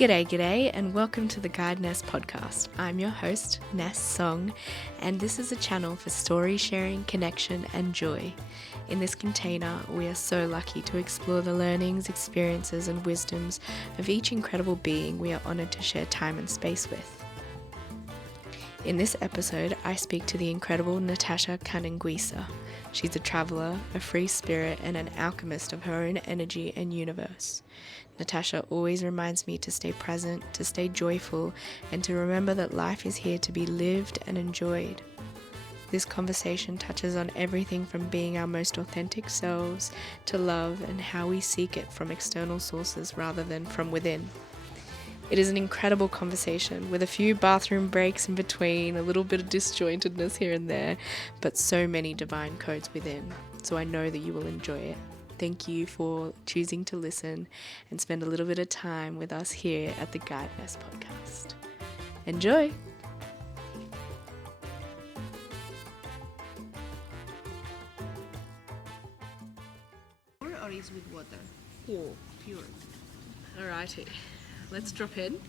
G'day, and welcome to the Ness podcast. I'm your host, Ness Song, and this is a channel for story sharing, connection, and joy. In this container, we are so lucky to explore the learnings, experiences, and wisdoms of each incredible being we are honoured to share time and space with. In this episode, I speak to the incredible Natasha Kanenguiser. She's a traveller, a free spirit, and an alchemist of her own energy and universe. Natasha always reminds me to stay present, to stay joyful, and to remember that life is here to be lived and enjoyed. This conversation touches on everything from being our most authentic selves to love and how we seek it from external sources rather than from within. It is an incredible conversation with a few bathroom breaks in between, a little bit of disjointedness here and there, but so many divine codes within. So I know that you will enjoy it. Thank you for choosing to listen and spend a little bit of time with us here at the Ness podcast. Enjoy! Or is with water? Pure. Alrighty, let's drop in.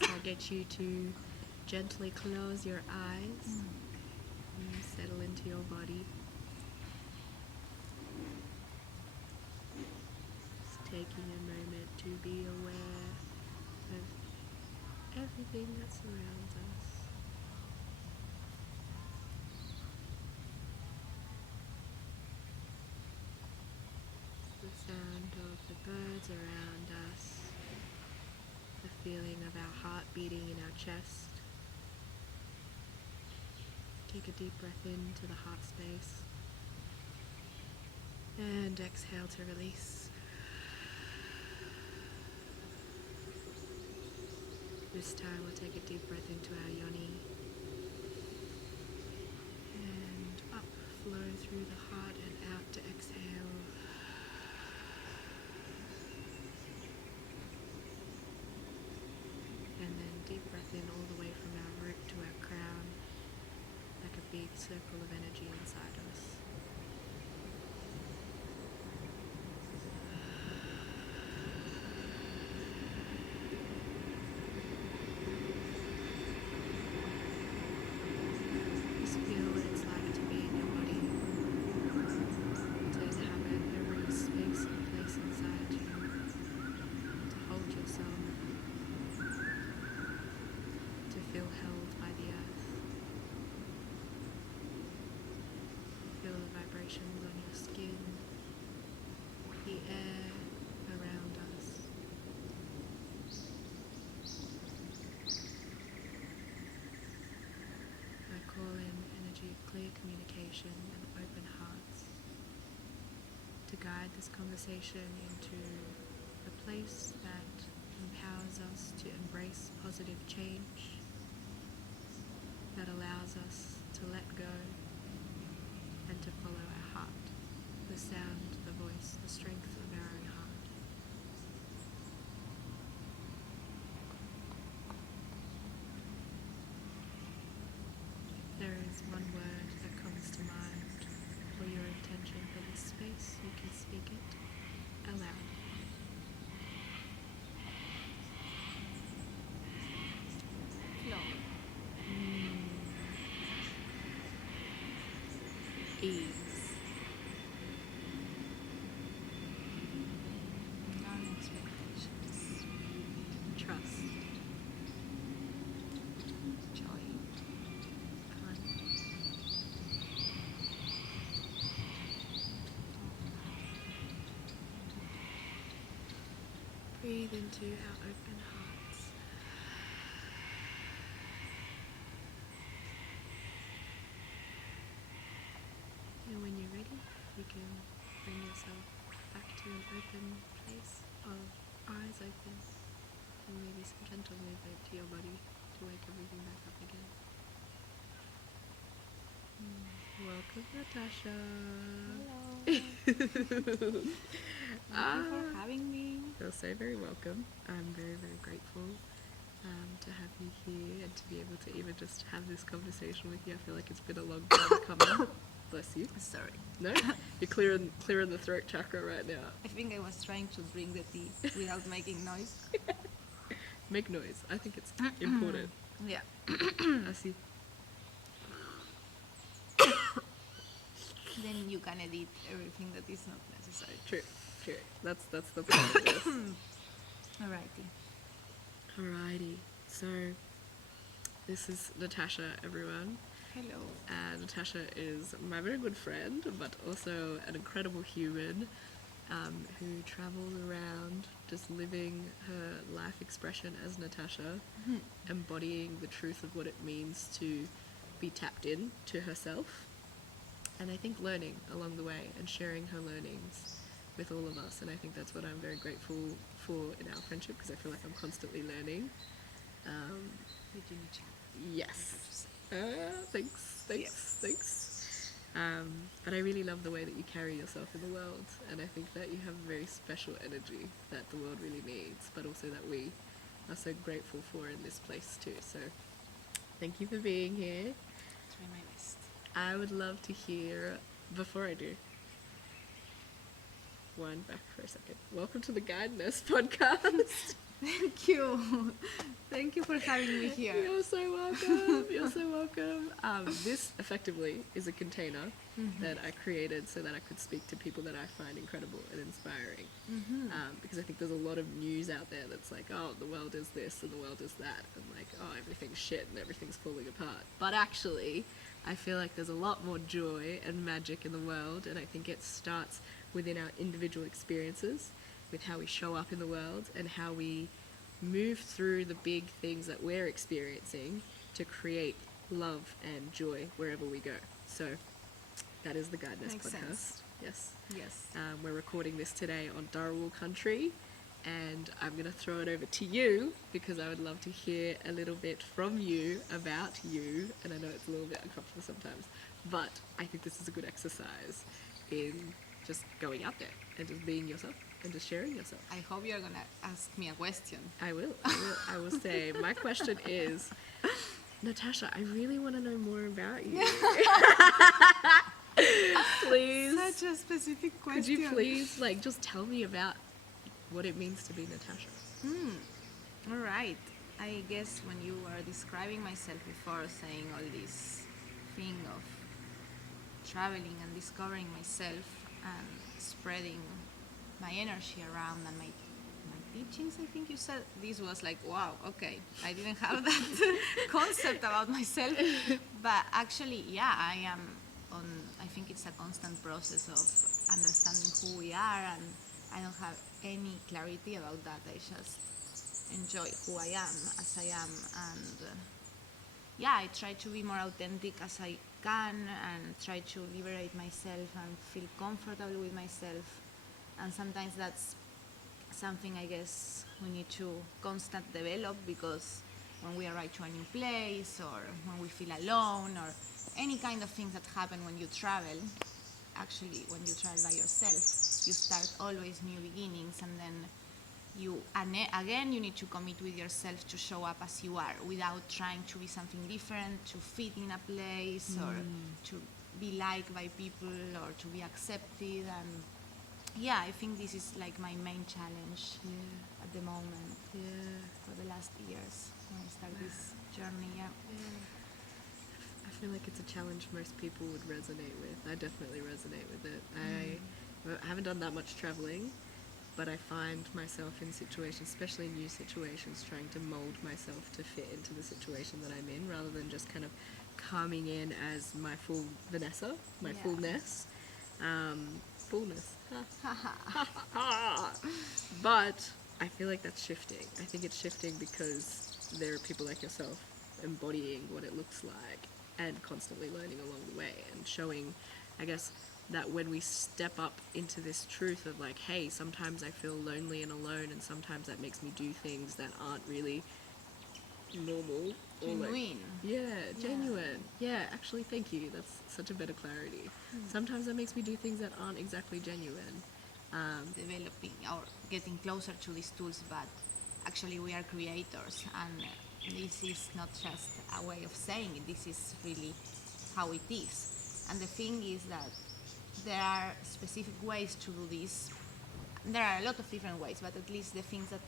So I'll get you to gently close your eyes and settle into your body. Taking a moment to be aware of everything that surrounds us. The sound of the birds around us, the feeling of our heart beating in our chest. Take a deep breath into the heart space and exhale to release. This time we'll take a deep breath into our yoni and up, flow through the heart and out to exhale. And then deep breath in all the way from our root to our crown, like a big circle of energy inside us. On your skin, the air around us. I call in energy of clear communication and open hearts to guide this conversation into a place that empowers us to embrace positive change, that allows us to let go and to follow our heart, the sound, the voice, the strength of our own heart. If there is one word that comes to mind for your intention for this space, you can speak it aloud. Ease. Non-expectations. Trust. Joy. Fun. Breathe into our open hearts. And when you're ready, you can bring yourself back to an open place of eyes open and maybe some gentle movement to your body to wake everything back up again. Welcome, Natasha. Hello. Thank you for having me. You're so very welcome. I'm very, very grateful to have you here and to be able to even just have this conversation with you. I feel like it's been a long time coming. Bless you. Sorry. No? You're clearing the throat chakra right now. I think I was trying to drink the tea without making noise. make noise. I think it's important. Yeah. I see. Then you can edit everything that is not necessary. True. That's the point of this. Alrighty. Alrighty. So this is Natasha, everyone. Hello. Natasha is my very good friend, but also an incredible human who travels around just living her life expression as Natasha, embodying the truth of what it means to be tapped in to herself. And I think learning along the way and sharing her learnings with all of us. And I think that's what I'm very grateful for in our friendship, because I feel like I'm constantly learning. Between each other. Yes. Thanks. But I really love the way that you carry yourself in the world, and I think that you have a very special energy that the world really needs, but also that we are so grateful for in this place too. So thank you for being here. Try my best. I would love to hear, before I do, wind back for a second. Welcome to the Guide Ness podcast. Thank you. Thank you for having me here. You're so welcome. This effectively is a container that I created so that I could speak to people that I find incredible and inspiring. Because I think there's a lot of news out there that's like, oh, the world is this and the world is that, and like, oh, everything's shit and everything's falling apart. But actually, I feel like there's a lot more joy and magic in the world, and I think it starts within our individual experiences, with how we show up in the world and how we move through the big things that we're experiencing to create love and joy wherever we go. So that is the Guide Ness Makes podcast. sense. Yes. We're recording this today on Darawal country, and I'm going to throw it over to you because I would love to hear a little bit from you about you. And I know it's a little bit uncomfortable sometimes, but I think this is a good exercise in just going out there and just being yourself and just sharing yourself. I hope you're going to ask me a question. I will say, my question is, Natasha, I really want to know more about you. Please. Such a specific question. Could you please, just tell me about what it means to be Natasha? All right. I guess when you were describing myself before, saying all this thing of traveling and discovering myself and spreading my energy around and my teachings, I think you said, this was like, wow, okay, I didn't have that concept about myself, but actually, yeah, I think it's a constant process of understanding who we are, and I don't have any clarity about that. I just enjoy who I am as I am, and I try to be more authentic as I can and try to liberate myself and feel comfortable with myself. And sometimes that's something I guess we need to constant develop, because when we arrive to a new place or when we feel alone or any kind of things that happen when you travel, actually when you travel by yourself, you start always new beginnings, and then you need to commit with yourself to show up as you are without trying to be something different, to fit in a place or to be liked by people or to be accepted. And I think this is like my main challenge at the moment for the last years when I start this journey. I feel like it's a challenge most people would resonate with. I definitely resonate with it. I haven't done that much traveling, but I find myself in situations, especially new situations, trying to mold myself to fit into the situation that I'm in, rather than just kind of coming in as my full Vanessa, my fullness. Fullness. But I feel like that's shifting. I think it's shifting because there are people like yourself embodying what it looks like and constantly learning along the way and showing, I guess, that when we step up into this truth of like, hey, sometimes I feel lonely and alone, and sometimes that makes me do things that aren't really normal. Genuine. Genuine. Yeah, actually, thank you. That's such a better clarity. Sometimes that makes me do things that aren't exactly genuine. Developing or getting closer to these tools, but actually we are creators, and this is not just a way of saying it, this is really how it is. And the thing is that there are specific ways to do this. There are a lot of different ways, but at least the things that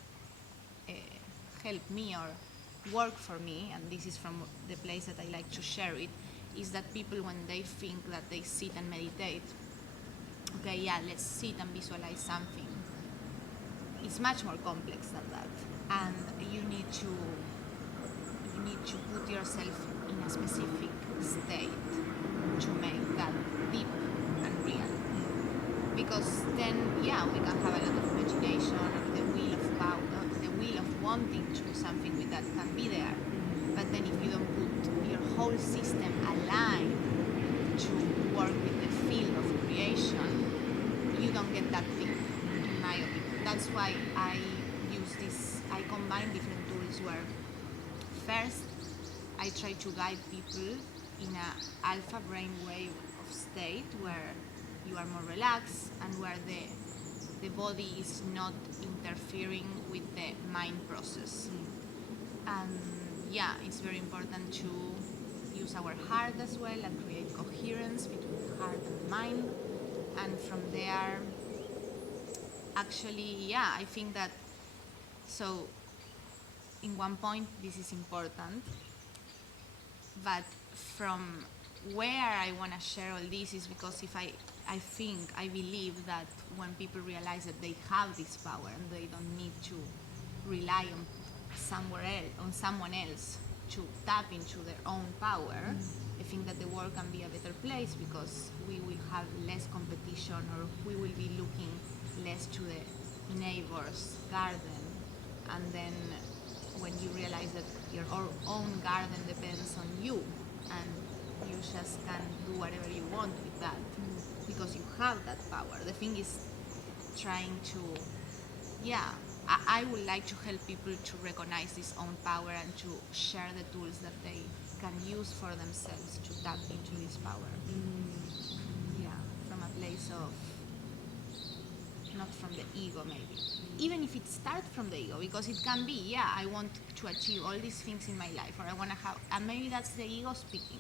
helped me or worked for me, and this is from the place that I like to share it, is that people, when they think that they sit and meditate, okay, yeah, let's sit and visualize something. It's much more complex than that, and you need to put yourself in a specific state to make that deep and real. Because then, yeah, we can have a lot of imagination, or the will of power, the will of wanting to do something with that can be there. But then if you don't put your whole system aligned to work with the field of creation, you don't get that deep, in my opinion. That's why I combine different tools where first I try to guide people in a alpha brainwave of state where you are more relaxed and where the body is not interfering with the mind process. And yeah, it's very important to use our heart as well and create coherence between the heart and the mind. And from there, actually, yeah, I think that, so in one point this is important, but from where I want to share all this is because I believe that when people realize that they have this power and they don't need to rely on someone else to tap into their own power, I think that the world can be a better place because we will have less competition, or we will be looking less to the neighbor's garden. And then when you realize that your own garden depends on you and you just can do whatever you want with that because you have that power. The thing is trying to, I would like to help people to recognize this own power and to share the tools that they can use for themselves to tap into this power. Yeah, from a place of, not from the ego maybe. Even if it starts from the ego, because it can be, I want to achieve all these things in my life, or I want to have, and maybe that's the ego speaking.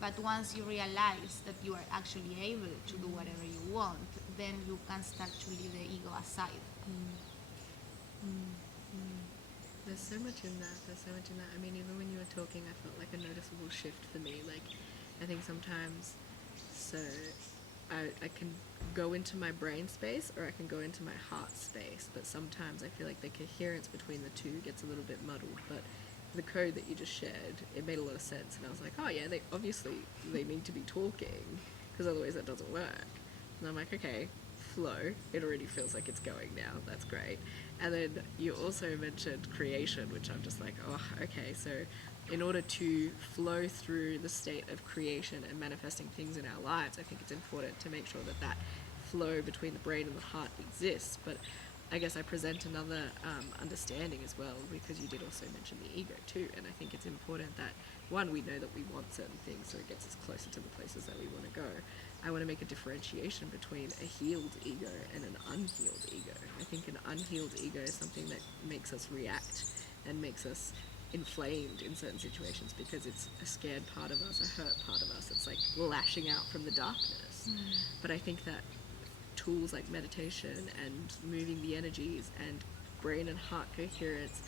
But once you realize that you are actually able to do whatever you want, then you can start to leave the ego aside. There's so much in that. I mean, even when you were talking, I felt like a noticeable shift for me. Like, I think sometimes, so I can go into my brain space or I can go into my heart space, but sometimes I feel like the coherence between the two gets a little bit muddled. But the code that you just shared, it made a lot of sense, and I was like, oh yeah, they need to be talking, because otherwise that doesn't work. And I'm like, okay, flow, it already feels like it's going now, that's great. And then you also mentioned creation, which I'm just like, oh, okay, so in order to flow through the state of creation and manifesting things in our lives, I think it's important to make sure that that flow between the brain and the heart exists. But I guess I present another understanding as well, because you did also mention the ego too, and I think it's important that, one, we know that we want certain things, so it gets us closer to the places that we want to go. I want to make a differentiation between a healed ego and an unhealed ego. I think an unhealed ego is something that makes us react and makes us inflamed in certain situations because it's a scared part of us, a hurt part of us. It's like lashing out from the darkness. But I think that tools like meditation and moving the energies and brain and heart coherence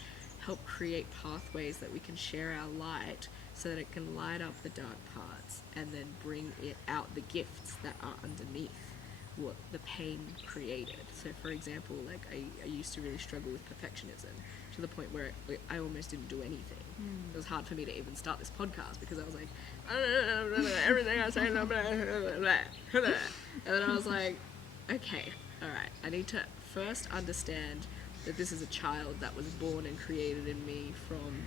help create pathways that we can share our light so that it can light up the dark parts and then bring it out the gifts that are underneath what the pain created. So for example, like I used to really struggle with perfectionism to the point where I almost didn't do anything. It was hard for me to even start this podcast because I was like, everything I say, blah, blah, blah, blah. And then I was like, okay, all right, I need to first understand that this is a child that was born and created in me from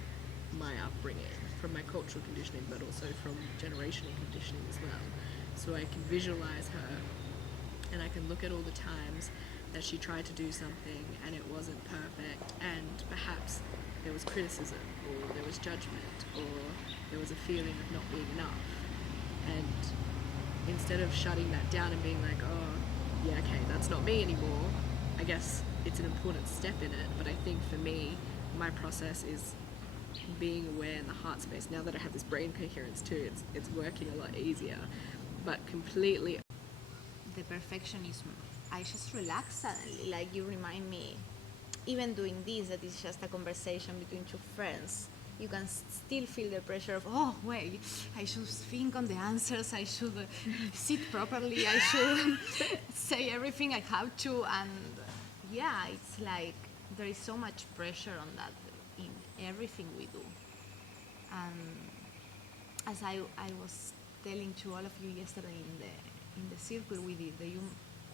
my upbringing, from my cultural conditioning, but also from generational conditioning as well. So I can visualize her and I can look at all the times that she tried to do something and it wasn't perfect, and perhaps there was criticism or there was judgment or there was a feeling of not being enough. And instead of shutting that down and being like, oh, yeah, okay, that's not me anymore, I guess it's an important step in it. But I think for me, my process is being aware in the heart space. Now that I have this brain coherence too, it's working a lot easier. But completely, the perfectionism, I just relax suddenly. Like, you remind me even doing this, that is just a conversation between two friends, you can still feel the pressure of, oh, wait, I should think on the answers, I should sit properly, I should say everything I have to. And yeah, it's like there is so much pressure on that in everything we do. And as I was telling to all of you yesterday in the circle we did, the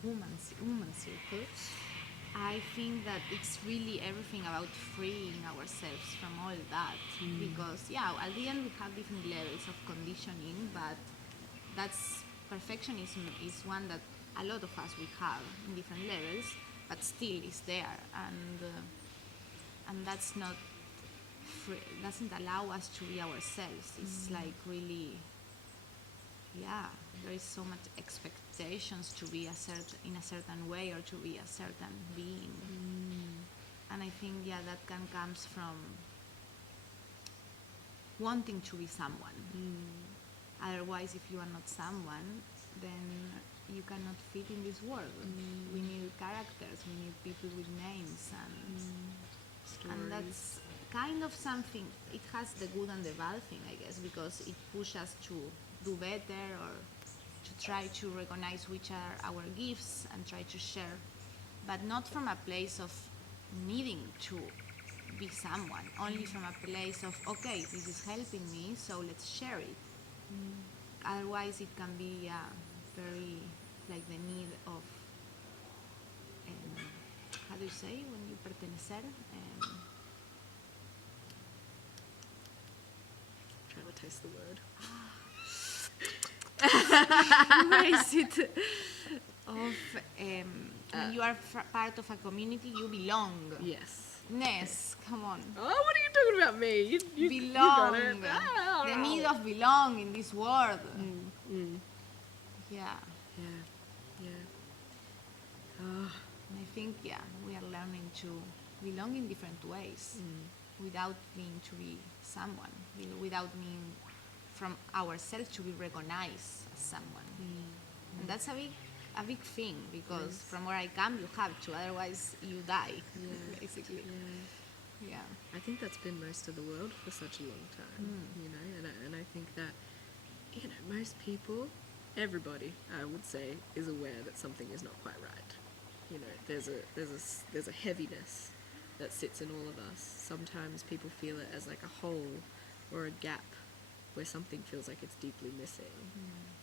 human circle, I think that it's really everything about freeing ourselves from all that. Because, yeah, at the end we have different levels of conditioning, but perfectionism is one that a lot of us we have in different levels, but still is there. And that's not doesn't allow us to be ourselves. It's like really, yeah, there is so much expectations to be in a certain way, or to be a certain being. And I think, yeah, that comes from wanting to be someone. Otherwise, if you are not someone, then you cannot fit in this world. We need characters, we need people with names, and that's kind of something. It has the good and the bad thing, I guess, because it pushes us to do better, or to try to recognize which are our gifts and try to share, but not from a place of needing to be someone, only from a place of, okay, this is helping me, so let's share it. Otherwise, it can be very like the need of, how do you say when you pertenecer? Trying to taste the word. Where is it? Of when you are part of a community, you belong. Yes. Ness, come on. Oh, what are you talking about me? You Belong. got it. The need of belong in this world. Yeah. And I think, yeah, we are learning to belong in different ways, without being to be someone, without being from ourselves to be recognized as someone. And that's a big thing, because from where I come, you have to, otherwise you die, basically. Yeah. I think that's been most of the world for such a long time, you know, and I think that, you know, most people, everybody, I would say, is aware that something is not quite right. You know, there's a heaviness that sits in all of us. Sometimes people feel it as like a hole or a gap where something feels like it's deeply missing.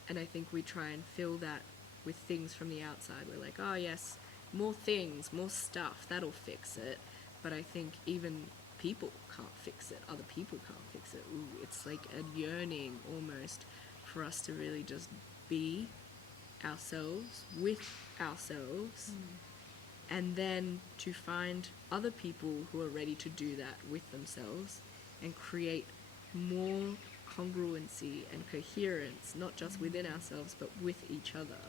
And I think we try and fill that with things from the outside. We're like, oh yes, more things, more stuff, that'll fix it. But I think even people can't fix it. Other people can't fix it. It's like a yearning almost for us to really just be ourselves with ourselves, and then to find other people who are ready to do that with themselves and create more congruency and coherence, not just within ourselves but with each other.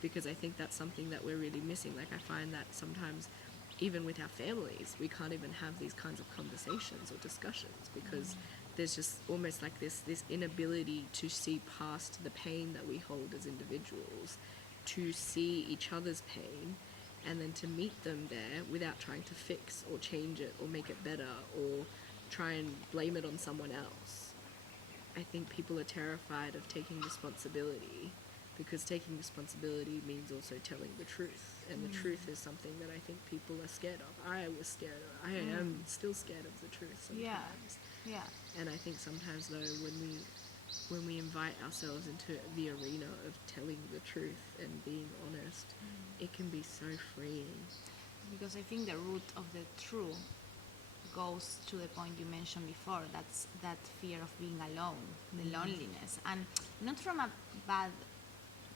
Because I think that's something that we're really missing. Like, I find that sometimes even with our families, we can't even have these kinds of conversations or discussions, because there's just almost like this inability to see past the pain that we hold as individuals, to see each other's pain, and then to meet them there without trying to fix or change it or make it better or try and blame it on someone else. I think people are terrified of taking responsibility, because taking responsibility means also telling the truth, and the truth is something that I think people are scared of. I was scared of. I am still scared of the truth sometimes. And I think sometimes, though, when we invite ourselves into the arena of telling the truth and being honest, it can be so freeing. Because I think the root of the truth goes to the point you mentioned before. That's that fear of being alone, the loneliness, and not from a bad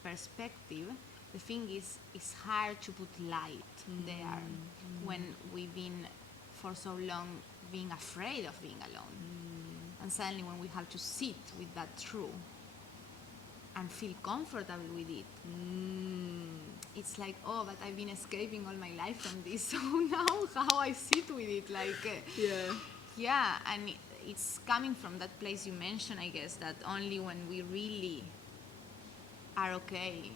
perspective. The thing is, it's hard to put light there when we've been for so long being afraid of being alone. And suddenly when we have to sit with that truth and feel comfortable with it, it's like, oh, but I've been escaping all my life from this, so now how I sit with it, like, and it's coming from that place you mentioned, I guess, that only when we really are okay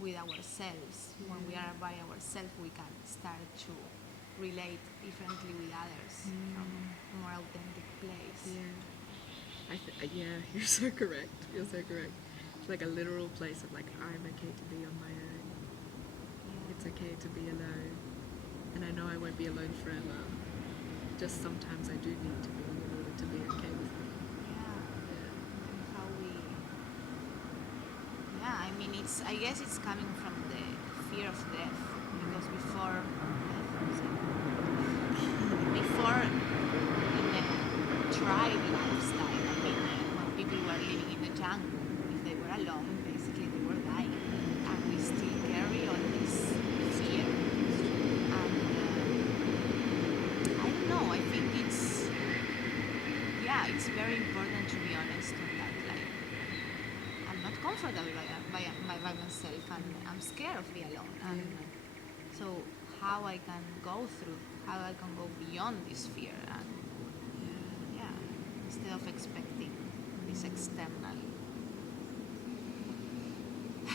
with ourselves, when we are by ourselves, we can start to relate differently with others from a more authentic place. Yeah, you're so correct. You're so correct. It's like a literal place of like, I'm okay to be on my own. It's okay to be alone. And I know I won't be alone forever. Just sometimes I do need to be in order to be okay with me. And how we, I mean, I guess it's coming from the fear of death, because before in a tribe lifestyle, I mean, when people were living in the jungle, if they were alone, basically they were dying, and we still carry all this fear. And I don't know. I think it's very important to be honest on that. Like, I'm not comfortable by myself, and I'm scared of being alone. And so how I can go beyond this fear, and instead of expecting this external. I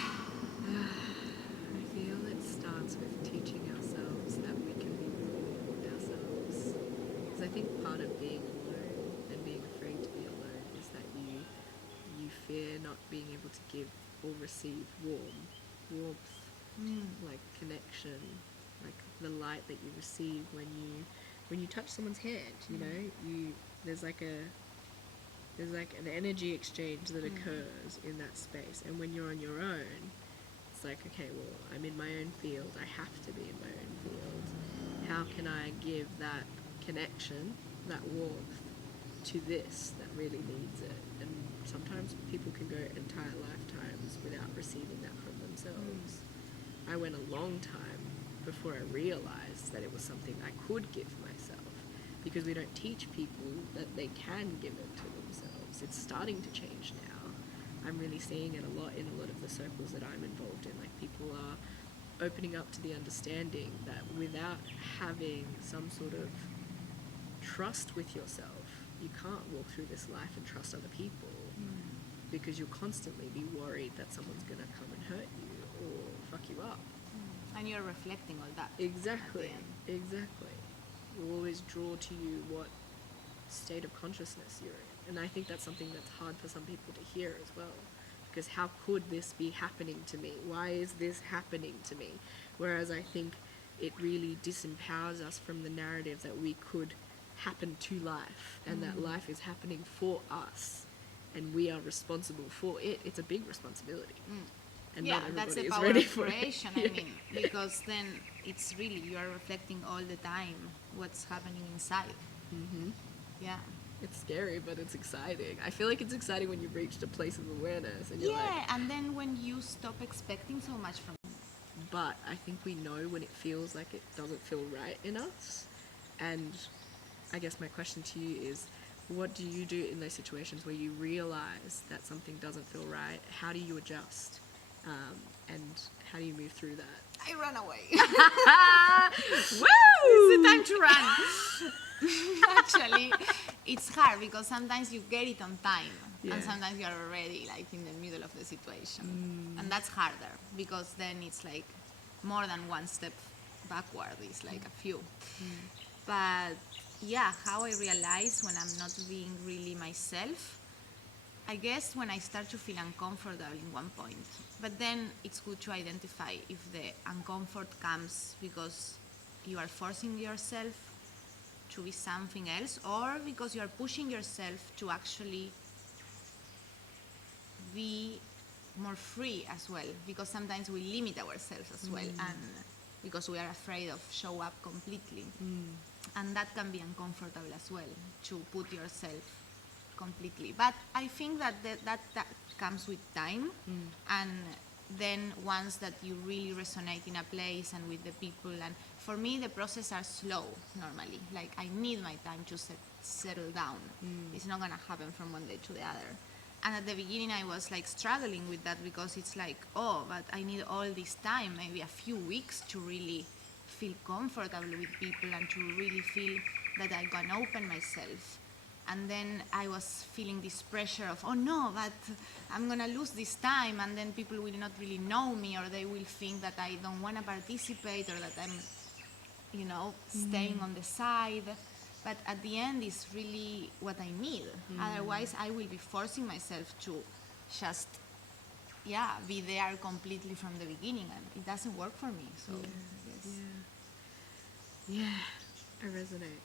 feel it starts with teaching ourselves that we can be real with ourselves. Because I think part of being alone and being afraid to be alone is that you fear not being able to give or receive warmth, like connection, like the light that you receive when you touch someone's hand. You know, there's like an energy exchange that occurs in that space. And when you're on your own, it's like, okay, well, I'm in my own field. I have to be in my own field. How can I give that connection, that warmth, to this that really needs it? And sometimes people can go entire lifetimes without receiving that from themselves. I went a long time before I realized that it was something I could give myself, because we don't teach people that they can give it to themselves. It's starting to change now. I'm really seeing it a lot in a lot of the circles that I'm involved in. Like, people are opening up to the understanding that without having some sort of trust with yourself, you can't walk through this life and trust other people, because you'll constantly be worried that someone's going to come and hurt you or fuck you up. And you're reflecting all that. Exactly. You always draw to you what state of consciousness you're in. And I think that's something that's hard for some people to hear as well. Because how could this be happening to me? Why is this happening to me? Whereas I think it really disempowers us from the narrative that we could happen to life, and that life is happening for us and we are responsible for it. It's a big responsibility. And that's the power of creation. I mean, because then it's really, you are reflecting all the time what's happening inside. Yeah. It's scary, but it's exciting. I feel like it's exciting when you've reached a place of awareness and you're and then when you stop expecting so much from it. But I think we know when it feels like it doesn't feel right in us. And I guess my question to you is, what do you do in those situations where you realize that something doesn't feel right? How do you adjust? And how do you move through that? I run away. Woo! It's the time to run. Actually, it's hard because sometimes you get it on time, and sometimes you are already like in the middle of the situation, and that's harder because then it's like more than one step backward. It's like a few. But how I realize when I'm not being really myself, I guess when I start to feel uncomfortable in one point. But then it's good to identify if the uncomfort comes because you are forcing yourself to be something else, or because you are pushing yourself to actually be more free as well, because sometimes we limit ourselves as well, and because we are afraid of show up completely, and that can be uncomfortable as well, to put yourself completely. But I think that comes with time, and then once that you really resonate in a place and with the people, and for me the process are slow normally. Like, I need my time to settle down. It's not gonna happen from one day to the other. And at the beginning I was like struggling with that, because it's like, oh, but I need all this time, maybe a few weeks, to really feel comfortable with people and to really feel that I can open myself. And then I was feeling this pressure of, oh no, but I'm gonna lose this time, and then people will not really know me, or they will think that I don't want to participate, or that I'm staying on the side. But at the end, it's really what I need. Otherwise, I will be forcing myself to just, be there completely from the beginning, and it doesn't work for me. So, yes. Yeah, I resonate.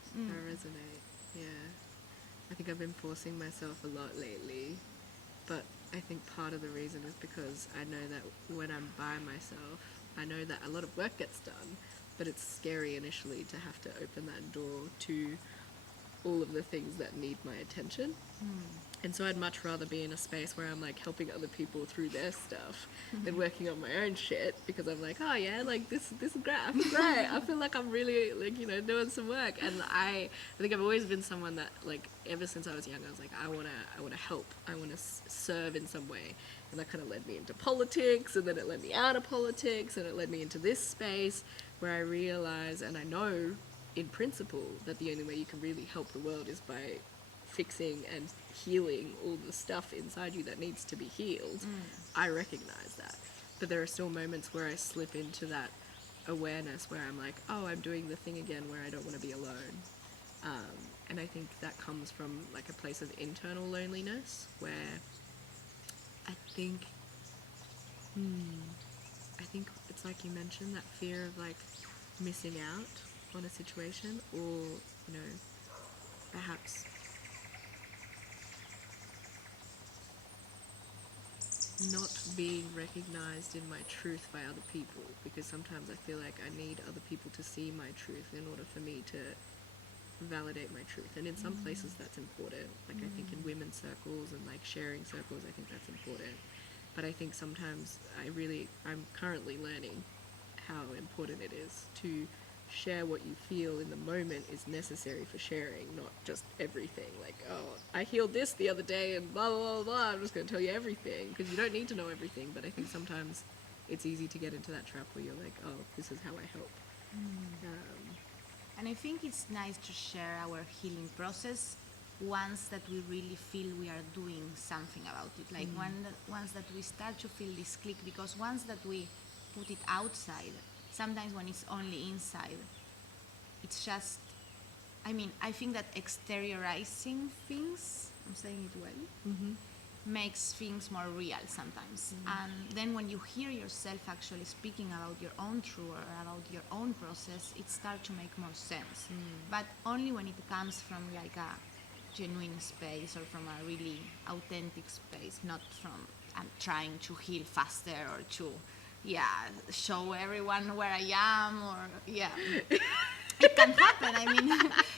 Yeah. I think I've been forcing myself a lot lately, but I think part of the reason is because I know that when I'm by myself, I know that a lot of work gets done, but it's scary initially to have to open that door to all of the things that need my attention. And so I'd much rather be in a space where I'm like helping other people through their stuff than working on my own shit, because I'm like, oh yeah, like this is great. I feel great. I feel like I'm really like, doing some work. And I think I've always been someone that, like, ever since I was young, I was like, I wanna help. I wanna serve in some way. And that kind of led me into politics, and then it led me out of politics, and it led me into this space where I realize, and I know in principle, that the only way you can really help the world is by fixing and healing all the stuff inside you that needs to be healed. I recognize that. But there are still moments where I slip into that awareness where I'm like, oh, I'm doing the thing again where I don't want to be alone. And I think that comes from like a place of internal loneliness where I think it's like you mentioned, that fear of like missing out on a situation, or, perhaps not being recognized in my truth by other people, because sometimes I feel like I need other people to see my truth in order for me to validate my truth. And in some places that's important, like I think in women's circles and like sharing circles, I think that's important. But I think sometimes I'm currently learning how important it is to share what you feel in the moment is necessary for sharing, not just everything. Like, oh, I healed this the other day and blah, blah, blah, blah. I'm just going to tell you everything, because you don't need to know everything. But I think sometimes it's easy to get into that trap where you're like, oh, this is how I help. And I think it's nice to share our healing process once that we really feel we are doing something about it. Like once that we start to feel this click, because once that we put it outside, sometimes when it's only inside, it's just, I think that exteriorizing things, I'm saying it well, makes things more real sometimes. And then when you hear yourself actually speaking about your own truth or about your own process, it starts to make more sense. But only when it comes from like a genuine space or from a really authentic space, not from I'm trying to heal faster or to show everyone where I am, or it can happen.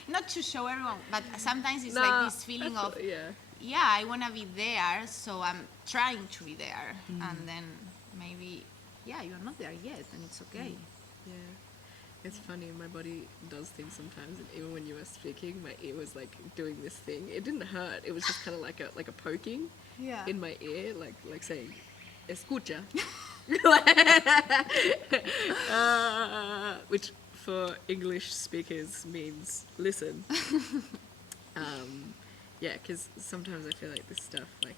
Not to show everyone, but sometimes it's like this feeling of I want to be there, so I'm trying to be there, and then maybe you're not there yet, and it's okay. It's funny, my body does things sometimes, and even when you were speaking, my ear was like doing this thing. It didn't hurt, it was just kind of like a poking in my ear, like saying escucha. Which for English speakers means listen. Because sometimes I feel like this stuff, like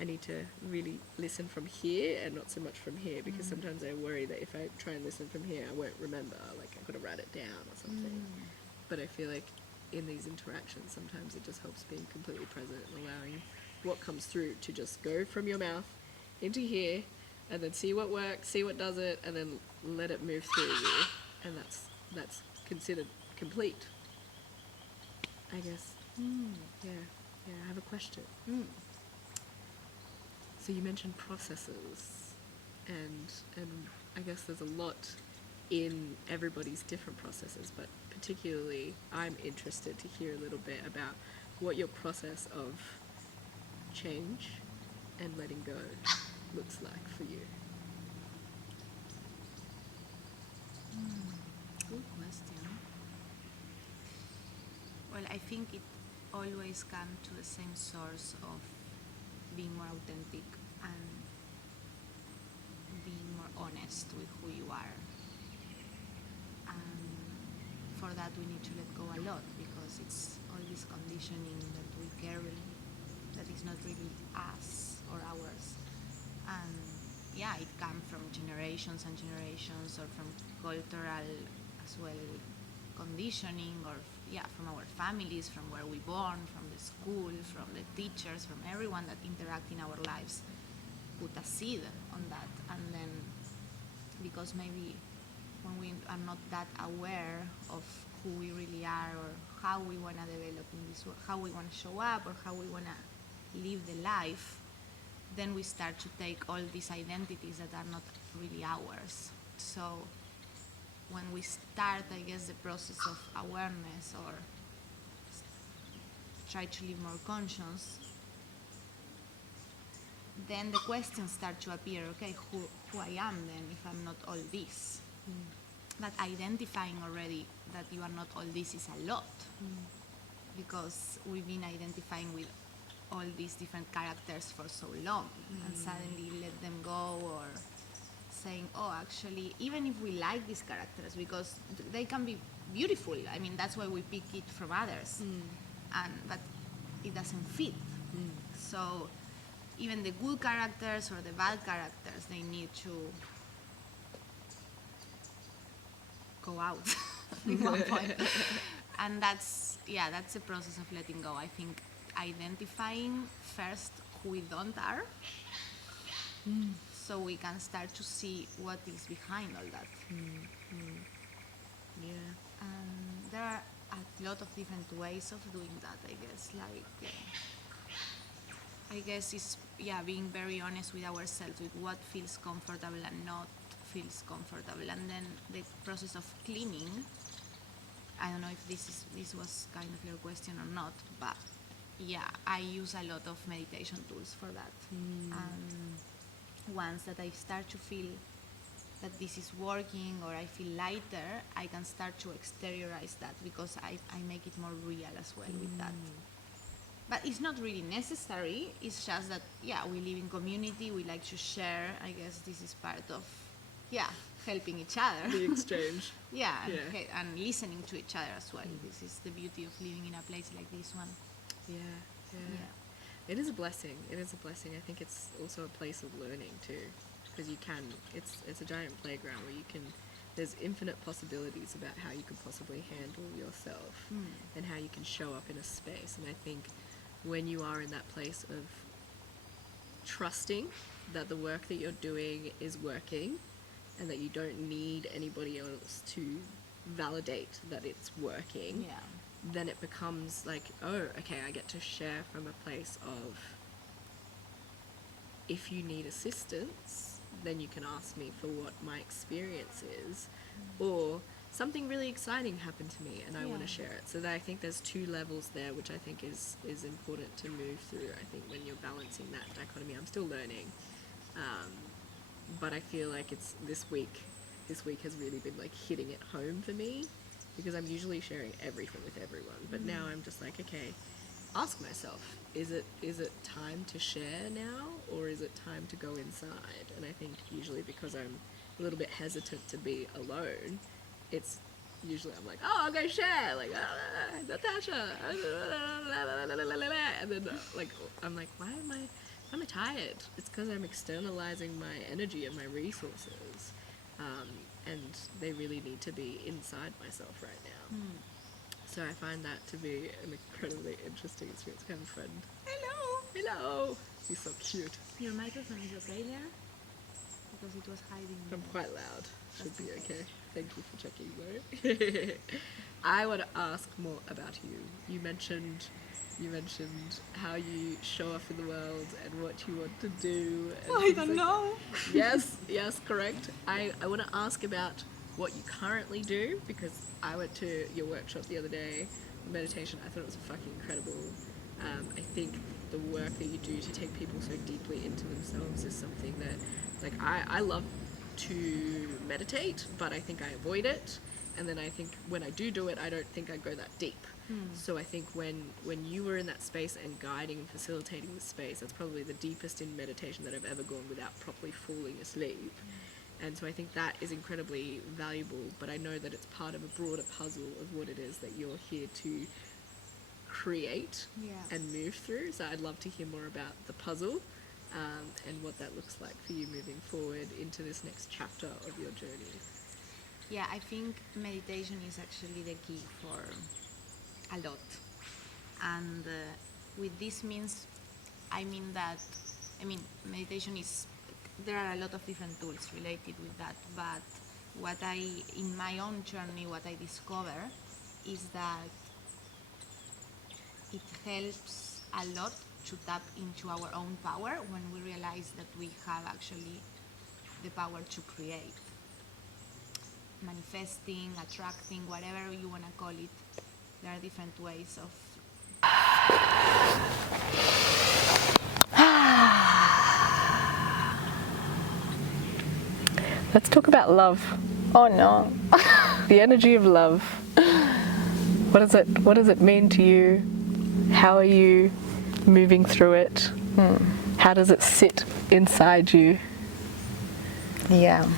I need to really listen from here and not so much from here, because sometimes I worry that if I try and listen from here, I won't remember, like I've got to write it down or something. But I feel like in these interactions, sometimes it just helps being completely present and allowing what comes through to just go from your mouth into here, and then see what works, see what doesn't, and then let it move through you, and that's considered complete, I guess. I have a question. So you mentioned processes, and I guess there's a lot in everybody's different processes, but particularly I'm interested to hear a little bit about what your process of change and letting go looks like for you. Good question. Well, I think it always comes to the same source of being more authentic and being more honest with who you are. And for that we need to let go a lot, because it's all this conditioning that we carry that is not really us or ours. And it comes from generations and generations, or from cultural as well conditioning, or from our families, from where we born, from the school, from the teachers, from everyone that interact in our lives, put a seed on that. And then because maybe when we are not that aware of who we really are, or how we want to develop in this world, how we want to show up, or how we want to live the life, then we start to take all these identities that are not really ours. So when we start, I guess, the process of awareness, or try to live more conscious, then the questions start to appear. Okay, who I am then if I'm not all this? But identifying already that you are not all this is a lot, because we've been identifying with all these different characters for so long, and suddenly let them go, or saying, oh, actually, even if we like these characters, because they can be beautiful, I mean, that's why we pick it from others, but it doesn't fit. So even the good characters or the bad characters, they need to go out at one point. And that's a process of letting go. I think identifying first who we don't are, so we can start to see what is behind all that. Yeah. There are a lot of different ways of doing that, I guess. I guess it's being very honest with ourselves, with what feels comfortable and not feels comfortable, and then the process of cleaning. I don't know if this was kind of your question or not, but I use a lot of meditation tools for that. Once that I start to feel that this is working, or I feel lighter, I can start to exteriorize that, because I make it more real as well with that. But it's not really necessary. It's just that, we live in community. We like to share. I guess this is part of, helping each other. The exchange. And listening to each other as well. This is the beauty of living in a place like this one. Yeah. It is a blessing. I think it's also a place of learning too, because it's a giant playground where there's infinite possibilities about how you could possibly handle yourself and how you can show up in a space. And I think when you are in that place of trusting that the work that you're doing is working, and that you don't need anybody else to validate that it's working, then it becomes like, oh, okay, I get to share from a place of, if you need assistance, then you can ask me for what my experience is, or something really exciting happened to me and I want to share it. So I think there's two levels there, which I think is important to move through. I think when you're balancing that dichotomy, I'm still learning, but I feel like it's this week has really been like hitting it home for me, because I'm usually sharing everything with everyone, but now I'm just like, okay, ask myself, is it time to share now, or is it time to go inside? And I think usually, because I'm a little bit hesitant to be alone, it's usually I'm like, oh, I'll go share, like, Natasha, and then like I'm like, why am I tired? It's because I'm externalizing my energy and my resources, and they really need to be inside myself right now. So I find that to be an incredibly interesting experience. Kind of friend. Hello. He's so cute. Your microphone is okay there? Because it was hiding. I'm quite loud. Should be okay. Thank you for checking though. I want to ask more about you. You mentioned how you show up in the world and what you want to do. And I don't know. Yes, correct. I want to ask about what you currently do, because I went to your workshop the other day, meditation. I thought it was fucking incredible. I think the work that you do to take people so deeply into themselves is something that, like, I love to meditate, but I think I avoid it. And then I think when I do it, I don't think I go that deep. So I think when you were in that space and guiding and facilitating the space, that's probably the deepest in meditation that I've ever gone without properly falling asleep. And so I think that is incredibly valuable, but I know that it's part of a broader puzzle of what it is that you're here to create and move through. So I'd love to hear more about the puzzle, and what that looks like for you moving forward into this next chapter of your journey. Yeah, I think meditation is actually the key for a lot. And with this means, I mean, meditation is, there are a lot of different tools related with that, but in my own journey, what I discover is that it helps a lot to tap into our own power when we realize that we have actually the power to create. Manifesting, attracting, whatever you want to call it, there are different ways of. Let's talk about love. Oh no. The energy of love. What does it mean to you? How are you moving through it? How does it sit inside you? Yeah.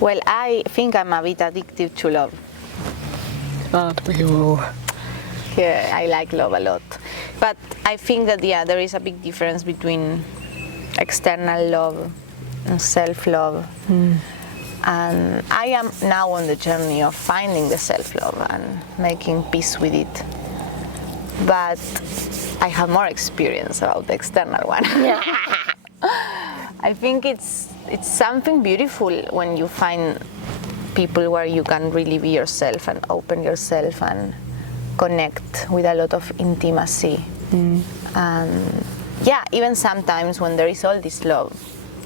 Well, I think I'm a bit addicted to love. Aren't we all? Yeah, I like love a lot. But I think that, yeah, there is a big difference between external love and self-love. And I am now on the journey of finding the self-love and making peace with it. But I have more experience about the external one. I think it's something beautiful when you find people where you can really be yourself and open yourself and connect with a lot of intimacy. And yeah, even sometimes when there is all this love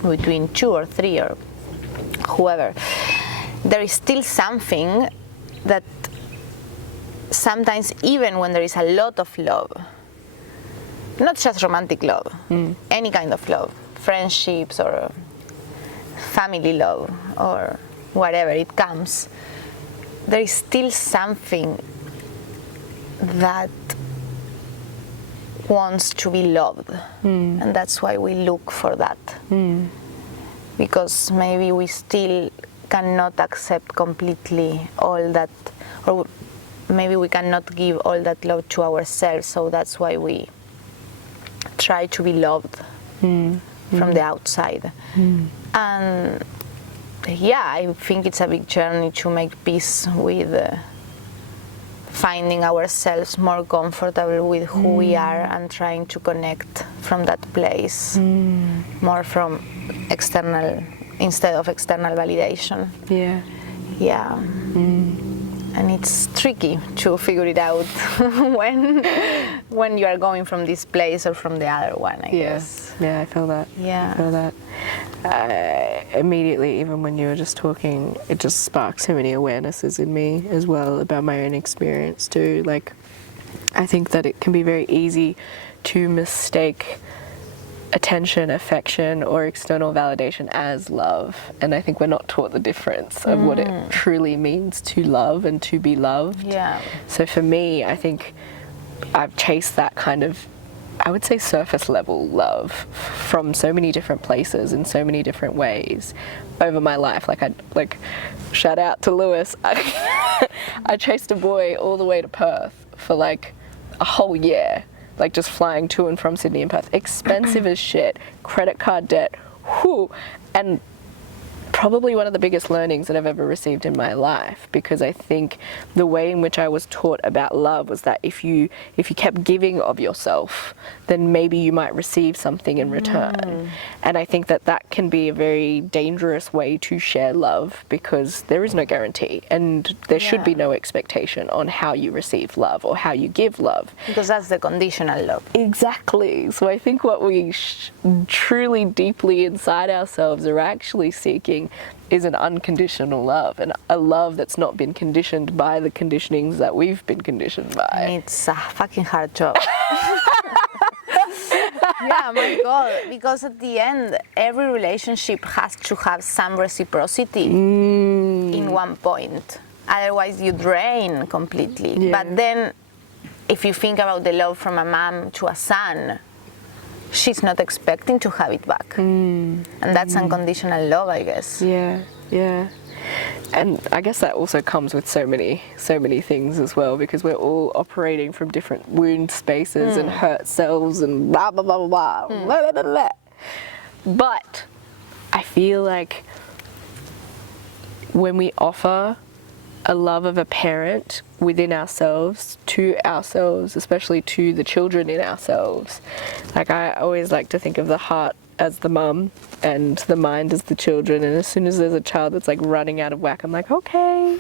between two or three or whoever, there is still something that sometimes, even when there is a lot of love, not just romantic love, any kind of love, friendships or family love or whatever it comes, there is still something that wants to be loved. And that's why we look for that. Because maybe we still cannot accept completely all that, or maybe we cannot give all that love to ourselves, so that's why we try to be loved from the outside. And yeah, I think it's a big journey to make peace with finding ourselves more comfortable with who we are and trying to connect from that place, more from external instead of external validation. Yeah. And it's tricky to figure it out when you are going from this place or from the other one, I guess. Yeah, I feel that. Yeah. I feel that. Immediately, even when you were just talking, it just sparked so many awarenesses in me as well about my own experience too. Like, I think that it can be very easy to mistake attention, affection, or external validation as love. And I think we're not taught the difference of what it truly means to love and to be loved. Yeah. So for me, I think I've chased that kind of, I would say, surface level love from so many different places in so many different ways over my life. Like shout out to Lewis. I chased a boy all the way to Perth for like a whole year. Like just flying to and from Sydney and Perth, expensive as shit, credit card debt, and probably one of the biggest learnings that I've ever received in my life, because I think the way in which I was taught about love was that if you kept giving of yourself, then maybe you might receive something in return. And I think that can be a very dangerous way to share love, because there is no guarantee and there should be no expectation on how you receive love or how you give love. Because that's the conditional love. Exactly. So I think what we truly deeply inside ourselves are actually seeking is an unconditional love, and a love that's not been conditioned by the conditionings that we've been conditioned by. And it's a fucking hard job. Yeah, my God, because at the end, every relationship has to have some reciprocity in one point. Otherwise, you drain completely. But then, if you think about the love from a mom to a son, she's not expecting to have it back. And that's unconditional love, I guess. Yeah. And I guess that also comes with so many things as well, because we're all operating from different wound spaces and hurt selves and blah, blah, blah, blah, blah, blah, blah, blah. But I feel like when we offer a love of a parent within ourselves, to ourselves, especially to the children in ourselves. Like, I always like to think of the heart as the mum and the mind as the children, and as soon as there's a child that's like running out of whack, I'm like, okay,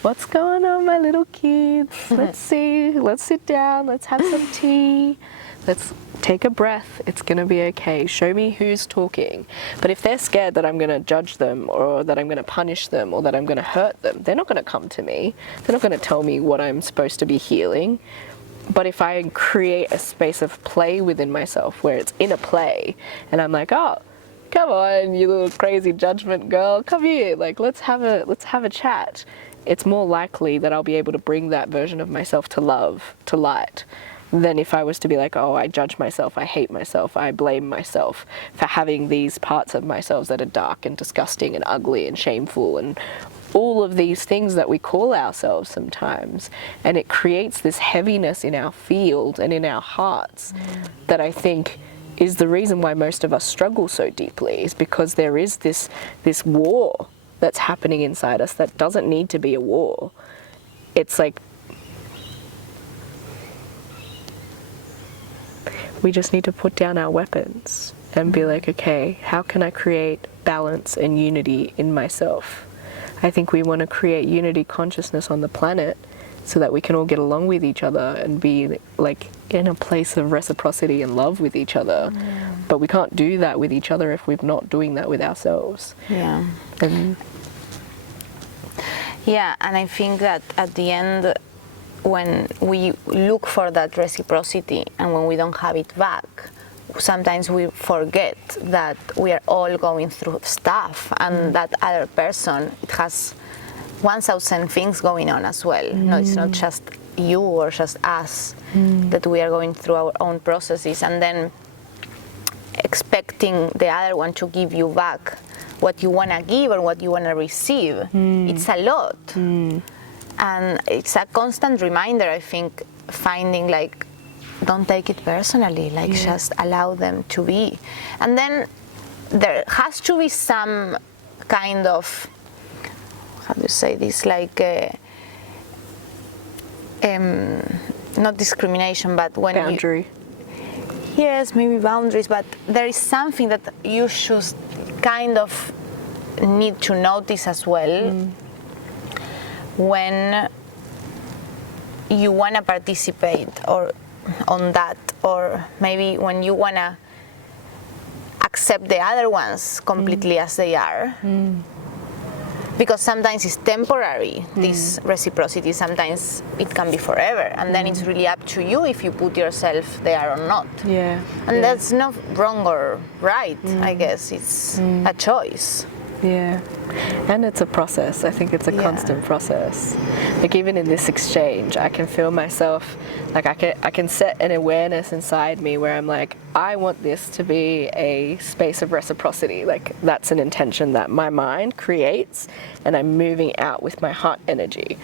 what's going on, my little kids? Let's see, let's sit down, let's have some tea, let's take a breath, it's gonna be okay, show me who's talking. But if they're scared that I'm gonna judge them, or that I'm gonna punish them, or that I'm gonna hurt them, they're not gonna come to me, they're not gonna tell me what I'm supposed to be healing. But if I create a space of play within myself, where it's in a play, and I'm like, oh, come on, you little crazy judgment girl, come here, like, let's have a chat. It's more likely that I'll be able to bring that version of myself to love, to light, than if I was to be like, oh, I judge myself, I hate myself, I blame myself for having these parts of myself that are dark and disgusting and ugly and shameful and all of these things that we call ourselves sometimes. And it creates this heaviness in our field and in our hearts that I think is the reason why most of us struggle so deeply, is because there is this war that's happening inside us that doesn't need to be a war. It's like we just need to put down our weapons and be like, okay, how can I create balance and unity in myself? I think we want to create unity consciousness on the planet so that we can all get along with each other and be like in a place of reciprocity and love with each other. But we can't do that with each other if we're not doing that with ourselves. Yeah. And yeah, and I think that at the end, when we look for that reciprocity and when we don't have it back, sometimes we forget that we are all going through stuff, and that other person has 1,000 things going on as well. No, it's not just you or just us, that we are going through our own processes, and then expecting the other one to give you back what you want to give or what you want to receive. It's a lot. And it's a constant reminder, I think, finding like, don't take it personally, like just allow them to be. And then there has to be some kind of, how do you say this, like, not discrimination, but when boundary. Yes, maybe boundaries, but there is something that you should kind of need to notice as well when you want to participate or on that, or maybe when you want to accept the other ones completely as they are. Because sometimes it's temporary, this reciprocity, sometimes it can be forever, and then it's really up to you if you put yourself there or not. And that's not wrong or right, I guess, it's a choice. And it's a process. I think it's a constant process. Like, even in this exchange, I can feel myself, like I can set an awareness inside me where I'm like, I want this to be a space of reciprocity. Like, that's an intention that my mind creates, and I'm moving out with my heart energy.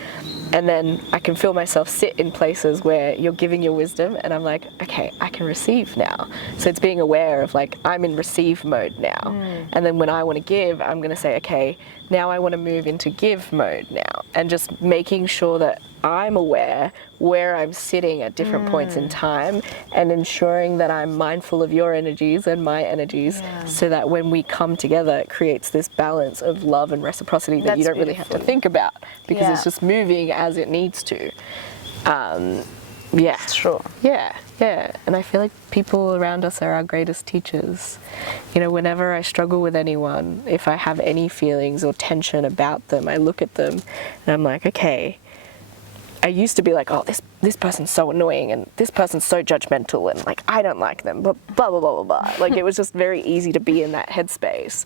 And then I can feel myself sit in places where you're giving your wisdom, and I'm like, okay, I can receive now. So it's being aware of like, I'm in receive mode now. And then when I want to give, I'm going to say, okay, now I want to move into give mode now. And just making sure that I'm aware where I'm sitting at different points in time, and ensuring that I'm mindful of your energies and my energies, so that when we come together, it creates this balance of love and reciprocity that you don't really have to think about, because it's just moving as it needs to. It's true. And I feel like people around us are our greatest teachers. You know, whenever I struggle with anyone, if I have any feelings or tension about them, I look at them and I'm like, okay, I used to be like, oh, this person's so annoying, and this person's so judgmental, and like, I don't like them, but blah, blah, blah, blah, blah. Like, it was just very easy to be in that headspace.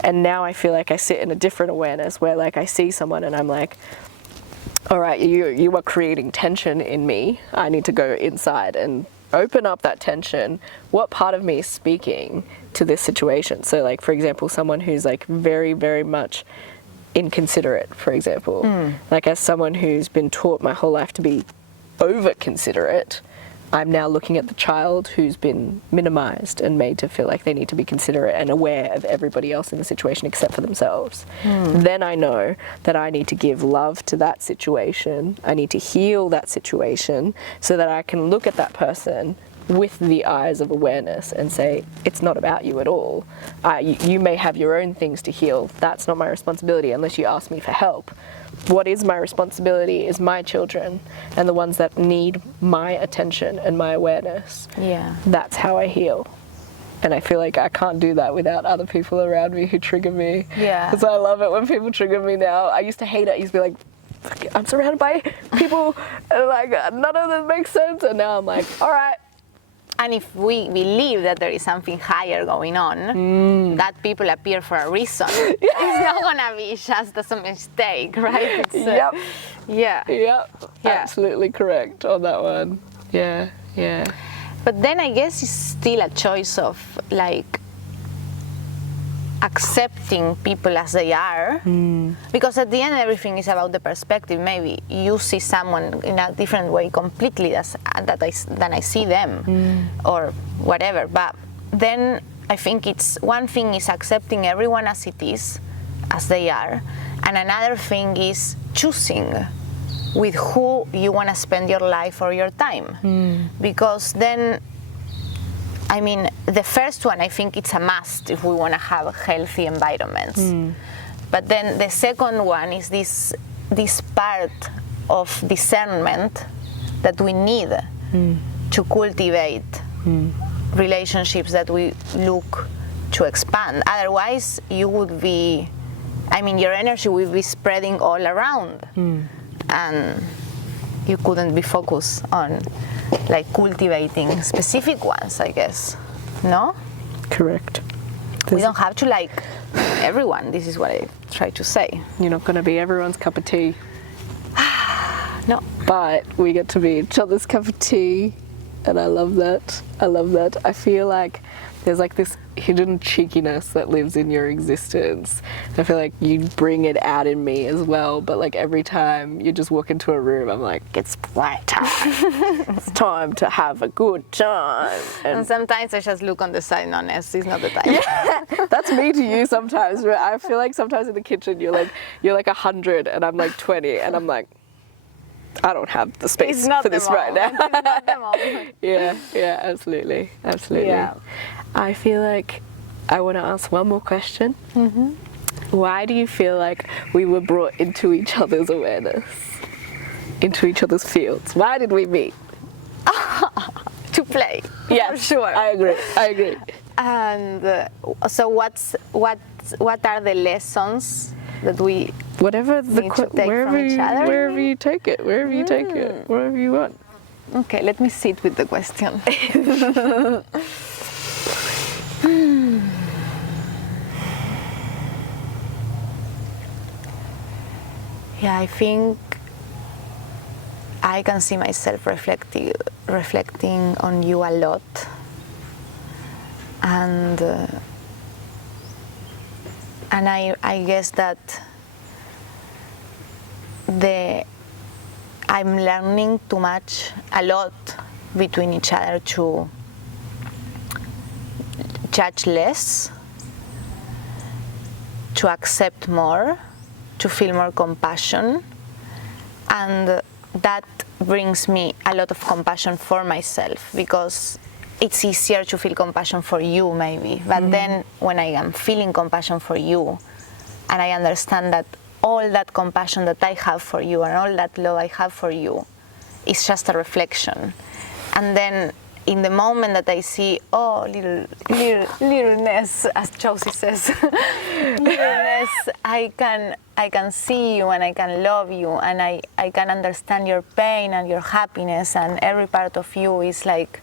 And now I feel like I sit in a different awareness where like I see someone and I'm like, all right, you are creating tension in me. I need to go inside and open up that tension. What part of me is speaking to this situation? So like, for example, someone who's like very, very much inconsiderate, for example. Like, as someone who's been taught my whole life to be over considerate, I'm now looking at the child who's been minimized and made to feel like they need to be considerate and aware of everybody else in the situation except for themselves. Then I know that I need to give love to that situation. I need to heal that situation so that I can look at that person with the eyes of awareness and say, it's not about you at all. You may have your own things to heal. That's not my responsibility unless you ask me for help. What is my responsibility is my children and the ones that need my attention and my awareness. Yeah. That's how I heal. And I feel like I can't do that without other people around me who trigger me. Yeah. Because I love it when people trigger me now. I used to hate it. I used to be like, I'm surrounded by people and like none of them makes sense. And now I'm like, all right. And if we believe that there is something higher going on, that people appear for a reason. It's not gonna be just as a mistake, right? It's, Yep. Yeah. Yep. Yeah. Absolutely correct on that one. Yeah. Yeah. But then I guess it's still a choice of like accepting people as they are, because at the end everything is about the perspective. Maybe you see someone in a different way completely than I see them, or whatever. But then I think it's one thing is accepting everyone as it is, as they are, and another thing is choosing with who you want to spend your life or your time, because then, I mean, the first one, I think it's a must if we want to have healthy environments. But then the second one is this part of discernment that we need to cultivate relationships that we look to expand. Otherwise, you would be, I mean, your energy will be spreading all around. And you couldn't be focused on like cultivating specific ones, I guess. No? Correct. We don't have to like everyone. This is what I try to say. You're not going to be everyone's cup of tea. No. But we get to be each other's cup of tea. And I love that. I love that. I feel like there's like this hidden cheekiness that lives in your existence. I feel like you bring it out in me as well, but like every time you just walk into a room, I'm like, it's playtime. It's time to have a good time. And sometimes I just look on the side, no, Ness, it's not the time. Yeah, that's me to you sometimes. I feel like sometimes in the kitchen you're like 100 and I'm like 20 and I'm like, I don't have the space for this right now. It's not the moment. Yeah, absolutely. Yeah. I feel like I want to ask one more question. Why do you feel like we were brought into each other's awareness, into each other's fields? Why did we meet? To play. Yeah, for sure. I agree. And so what are the lessons that we Whatever need to take from each other? Wherever you take it, wherever you want. Okay, let me sit with the question. Yeah, I think I can see myself reflecting on you a lot, and I guess that I'm learning too much, a lot between each other to judge less, to accept more, to feel more compassion, and that brings me a lot of compassion for myself, because it's easier to feel compassion for you maybe, but then when I am feeling compassion for you and I understand that all that compassion that I have for you and all that love I have for you is just a reflection, and then in the moment that I see, oh, little Ness, as Josie says, little Ness, I can see you and I can love you and I can understand your pain and your happiness, and every part of you is like,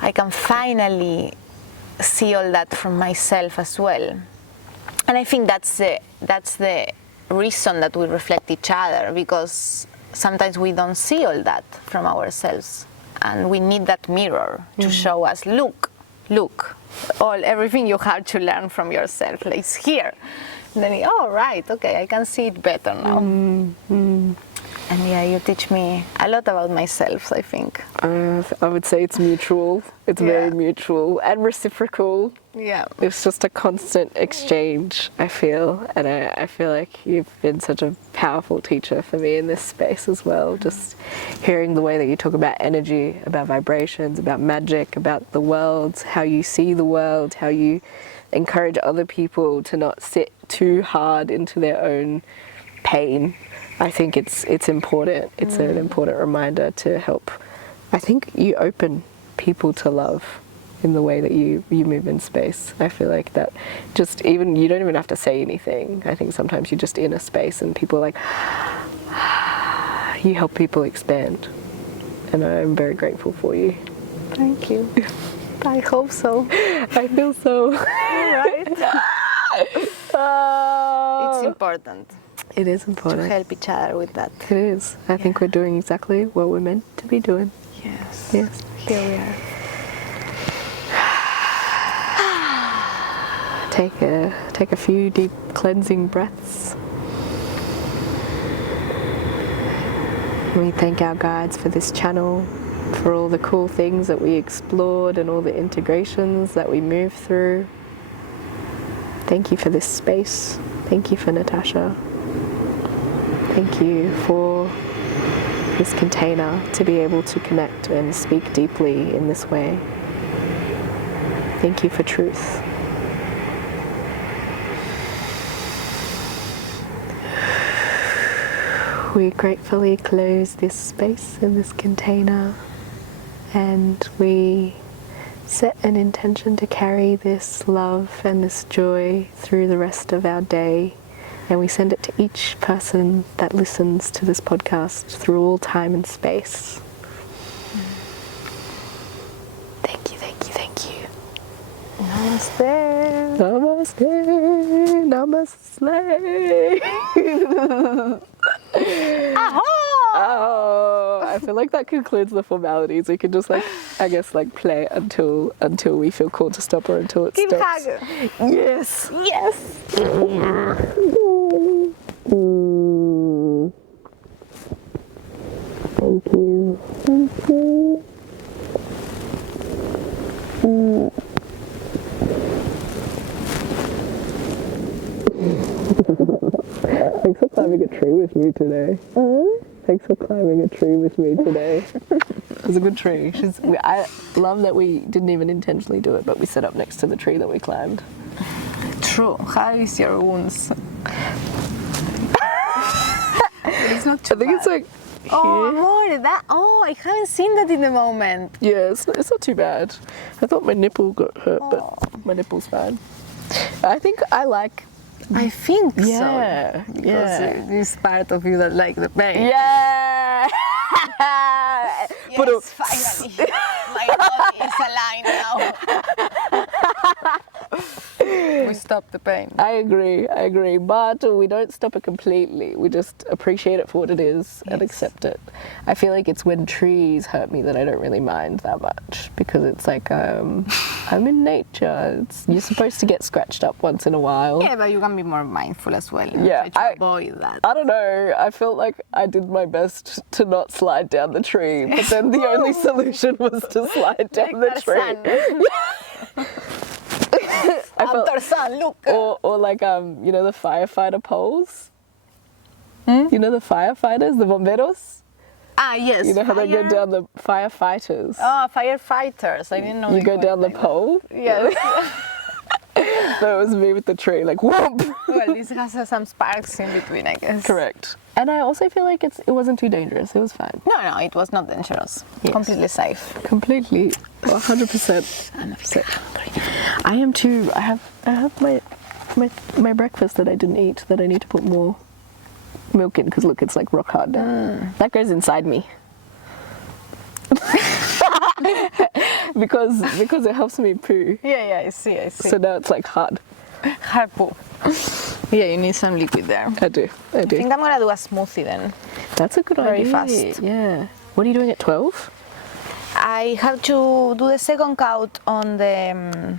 I can finally see all that from myself as well. And I think that's the reason that we reflect each other, because sometimes we don't see all that from ourselves. And we need that mirror to show us, look, everything you have to learn from yourself is here. And then, oh, right, okay, I can see it better now. And yeah, you teach me a lot about myself, I think. I would say it's mutual. It's very mutual and reciprocal. Yeah. It's just a constant exchange, I feel. And I feel like you've been such a powerful teacher for me in this space as well. Just hearing the way that you talk about energy, about vibrations, about magic, about the world, how you see the world, how you encourage other people to not sit too hard into their own pain. I think it's important. It's an important reminder to help. I think you open people to love in the way that you move in space. I feel like that just even, you don't even have to say anything. I think sometimes you're just in a space and people are like, you help people expand. And I'm very grateful for you. Thank you. I hope so. I feel so. Right. It's important. It is important. To help each other with that. It is. I think we're doing exactly what we're meant to be doing. Yes. Yes. Here we are. Take a few deep cleansing breaths. We thank our guides for this channel, for all the cool things that we explored and all the integrations that we moved through. Thank you for this space. Thank you for Natasha. Thank you for this container to be able to connect and speak deeply in this way. Thank you for truth. We gratefully close this space in this container, and we set an intention to carry this love and this joy through the rest of our day, and we send it to each person that listens to this podcast through all time and space. Thank you, thank you, thank you. Namaste. Namaste. Namaste. Oh, I feel like that concludes the formalities. We can just play until we feel called to stop or until it Give stops. hug. Yes. Yes. Thank you. Thank you. Thanks for climbing a tree with me today. Thanks for climbing a tree with me today. It was a good tree. I love that we didn't even intentionally do it, but we set up next to the tree that we climbed. True. How is your wounds? It's not too I think bad. it's like here. Oh, amor, I haven't seen that in the moment. Yeah, it's not too bad. I thought my nipple got hurt, but my nipple's fine. I think I think yeah, so. Because this part of you that like the pain. Yeah. Yes, finally. My body is aligned now. We stop the pain. I agree, but we don't stop it completely. We just appreciate it for what it is and accept it. I feel like it's when trees hurt me that I don't really mind that much, because it's like I'm in nature. You're supposed to get scratched up once in a while. Yeah, but you can be more mindful as well. Yeah, try to avoid that. I don't know. I felt like I did my best to not slide down the tree, but then the only solution was to slide down the tree. I felt, or like you know the firefighter poles. You know the firefighters, the bomberos. Ah, yes. You know how they go down the firefighters. Oh, firefighters. I didn't know. You go down the pole. Yes. So it was me with the tree, like whoop. Well, this has some sparks in between, I guess. Correct. And I also feel like it wasn't too dangerous. It was fine. No, it was not dangerous. Yes. Completely safe. Completely, 100% safe. I am too. I have my breakfast that I didn't eat that I need to put more milk in, because look, it's like rock hard now. That goes inside me. because it helps me poo. Yeah, I see. So now it's like hard. Hard poo. Yeah, you need some liquid there. I do. I think I'm gonna do a smoothie then. That's a good idea. Very fast. Yeah. What are you doing at 12? I have to do the second count on the